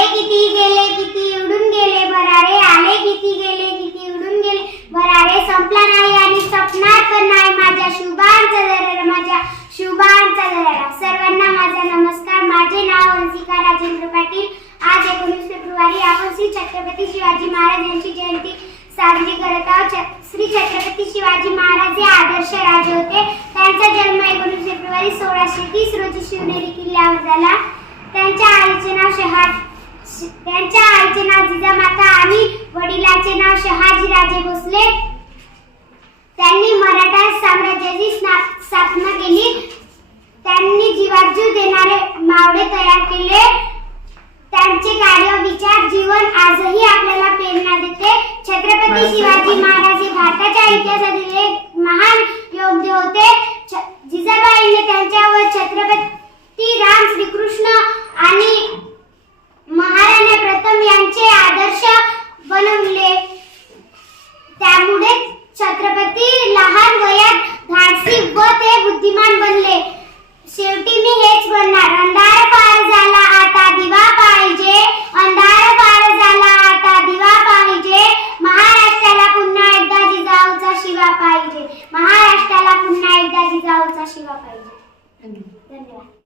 आले किती गेले किती उडून गेले? भरारे आले किती गेले किती उडून गेले? भरारे संपला नाही आणि संपणार पण नाही. माझ्या शुभांचा दरारा माझ्या शुभांचा दरारा सर्वांना माझा नमस्कार. माझे नाव अंशिका राजेंद्र पाटील. आज एकोणीस फेब्रुवारी आपण श्री छत्रपती शिवाजी महाराज यांची जयंती साजरी करत आहोत. श्री छत्रपती शिवाजी महाराज हे आदर्श राजे होते. त्यांचा जन्म एकोणीस फेब्रुवारी सोळाशे तीस रोजी शिवनेरी किल्ल्यावर झाला. त्यांच्या आईचे नाव शहा त्यांच्या आईचे नाव जिजामाता आणि वडिलाचे नाव शहाजीराजे भोसले. त्यांनी मराठा साम्राज्याची स्थापना केली. त्यांनी जीवाजीव देणारे मावळे तयार केले. त्यांचे कार्य विचार जीवन आजही आपल्याला प्रेरणा देते. छत्रपती शिवाजी महाराज हे भारताच्या इतिहासातील एक महान योद्धे होते. पाहिजे. महाराष्ट्राला पुन्हा एकदा जिजाऊचा शिवा पाहिजे. धन्यवाद.